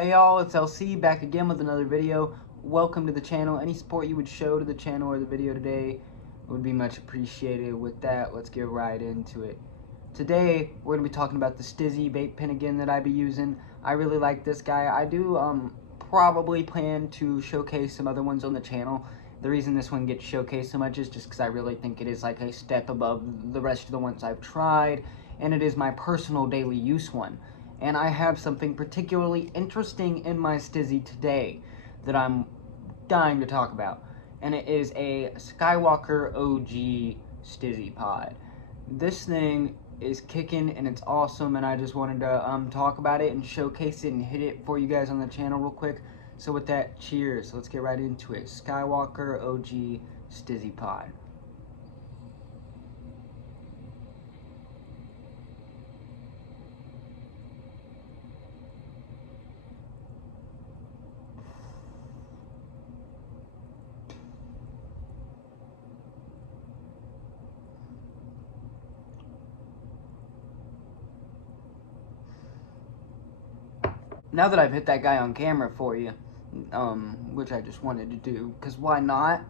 Hey y'all, it's LC back again with another video. Welcome to the channel. Any support you would show to the channel or the video today would be much appreciated. With that, let's get right into it. Today, we're going to be talking about the Stiiizy vape pen again that I be using. I really like this guy. I do probably plan to showcase some other ones on the channel. The reason this one gets showcased so much is just because I really think it is like a step above the rest of the ones I've tried, and it is my personal daily use one. And I have something particularly interesting in my Stiiizy today that I'm dying to talk about, and it is a Skywalker OG Stiiizy pod. This thing is kicking and it's awesome, and I just wanted to talk about it and showcase it and hit it for you guys on the channel real quick. So with that, cheers. Let's get right into it. Skywalker OG Stiiizy pod. Now that I've hit that guy on camera for you, which I just wanted to do, because why not?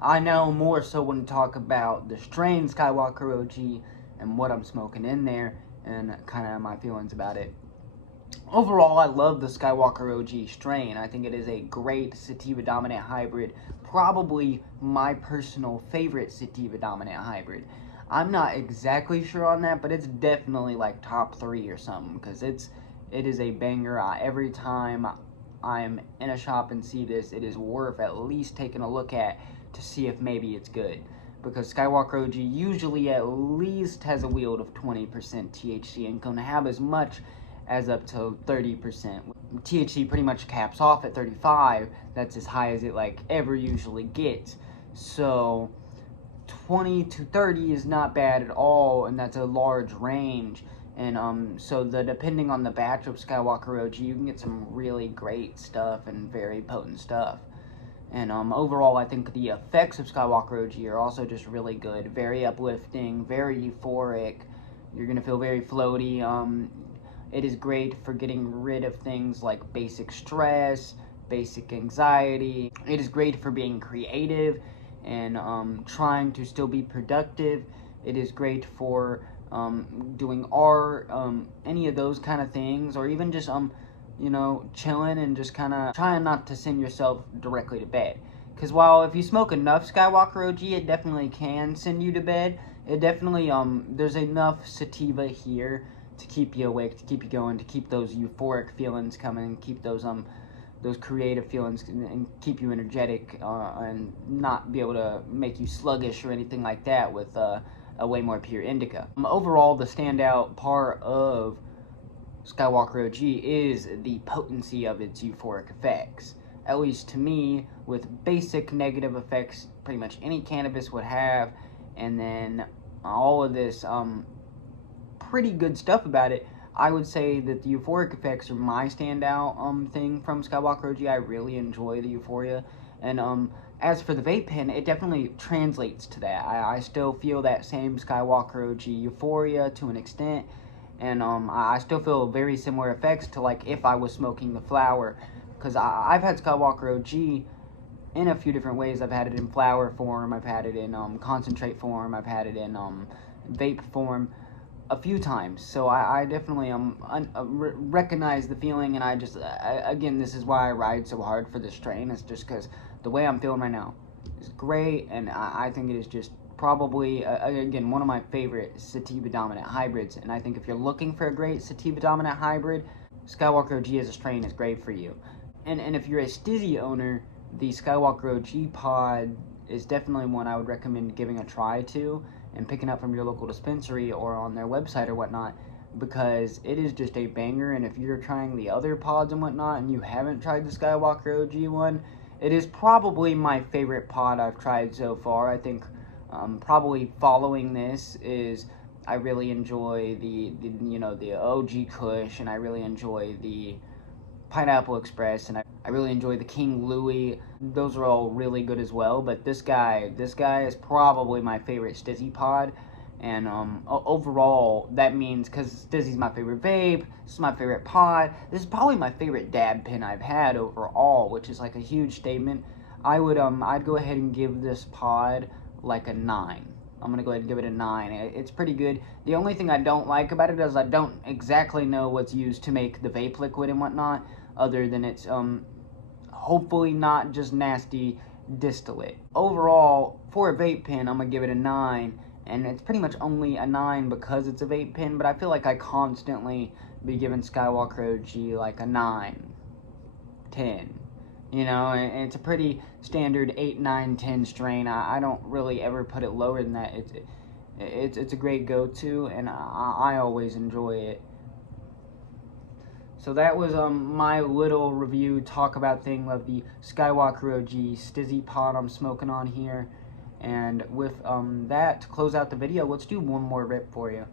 I now more so want to talk about the strain Skywalker OG and what I'm smoking in there and kind of my feelings about it. Overall, I love the Skywalker OG strain. I think it is a great sativa dominant hybrid, probably my personal favorite sativa dominant hybrid. I'm not exactly sure on that, but it's definitely like top 3 or something, because it is a banger. Every time I'm in a shop and see this, it is worth at least taking a look at to see if maybe it's good. Because Skywalker OG usually at least has a yield of 20% THC and can have as much as up to 30%. THC pretty much caps off at 35. That's as high as it like ever usually gets. So 20 to 30 is not bad at all, and that's a large range. And so depending on the batch of Skywalker OG, you can get some really great stuff and very potent stuff. And overall, I think the effects of Skywalker OG are also just really good. Very uplifting, very euphoric. You're going to feel very floaty. It is great for getting rid of things like basic stress, basic anxiety. It is great for being creative and trying to still be productive. It is great for doing art, any of those kind of things, or even just you know, chilling and just kind of trying not to send yourself directly to bed. Because while if you smoke enough Skywalker OG, it definitely can send you to bed. It definitely there's enough sativa here to keep you awake, to keep you going, to keep those euphoric feelings coming, keep those creative feelings, and keep you energetic, and not be able to make you sluggish or anything like that with a way more pure indica. Overall, the standout part of Skywalker OG is the potency of its euphoric effects. At least to me, with basic negative effects pretty much any cannabis would have, and then all of this pretty good stuff about it, I would say that the euphoric effects are my standout thing from Skywalker OG. I really enjoy the euphoria. And as for the vape pen, it definitely translates to that. I still feel that same Skywalker OG euphoria to an extent. And I still feel very similar effects to like if I was smoking the flower. Because I've had Skywalker OG in a few different ways. I've had it in flower form, I've had it in concentrate form, I've had it in vape form a few times. So I definitely recognize the feeling, and I just, again, this is why I ride so hard for this strain. It's just because the way I'm feeling right now is great, and I think it is just probably, again, one of my favorite sativa dominant hybrids. And I think if you're looking for a great sativa dominant hybrid, Skywalker OG as a strain is great for you. And if you're a Stiiizy owner, the Skywalker OG pod is definitely one I would recommend giving a try to and picking up from your local dispensary or on their website or whatnot, because it is just a banger. And if you're trying the other pods and whatnot and you haven't tried the Skywalker OG one, it is probably my favorite pod I've tried so far. I think probably following this is I really enjoy the you know, the OG Kush, and I really enjoy the Pineapple Express, and I really enjoy the King Louis. Those are all really good as well, but this guy is probably my favorite Stiiizy pod, And overall, that means, because Stiiizy's my favorite vape, this is my favorite pod, this is probably my favorite dab pen I've had overall, which is like a huge statement. I'd go ahead and give this pod like a 9. I'm gonna go ahead and give it a 9. It's pretty good. The only thing I don't like about it is I don't exactly know what's used to make the vape liquid and whatnot, other than it's hopefully not just nasty distillate. Overall, for a vape pen, I'm gonna give it a 9, and it's pretty much only a 9 because it's a vape pen, but I feel like I constantly be giving Skywalker OG like a 9, 10. You know, and it's a pretty standard 8, 9, 10 strain. I don't really ever put it lower than that. It's a great go-to, and I always enjoy it. So that was my little review, talk about thing of the Skywalker OG Stiiizy pod I'm smoking on here. And with that, to close out the video, let's do one more rip for you.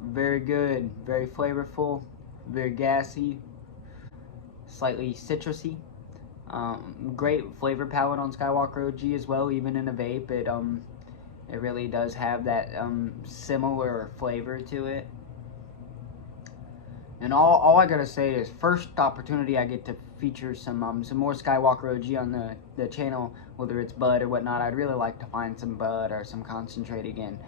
Very good, very flavorful, very gassy, slightly citrusy. Great flavor palette on Skywalker OG as well. Even in a vape, it really does have that similar flavor to it. And all I gotta say is, first opportunity I get to feature some more Skywalker OG on the channel, whether it's bud or whatnot, I'd really like to find some bud or some concentrate again.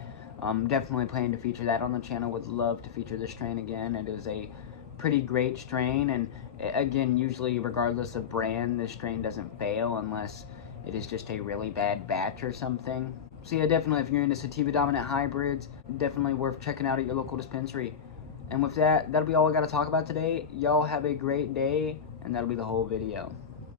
Definitely plan to feature that on the channel. Would love to feature this strain again. It is a pretty great strain, and again, usually regardless of brand, this strain doesn't fail unless it is just a really bad batch or something. So yeah, definitely if you're into sativa dominant hybrids, definitely worth checking out at your local dispensary. And with that, that'll be all I got to talk about today. Y'all have a great day, and that'll be the whole video.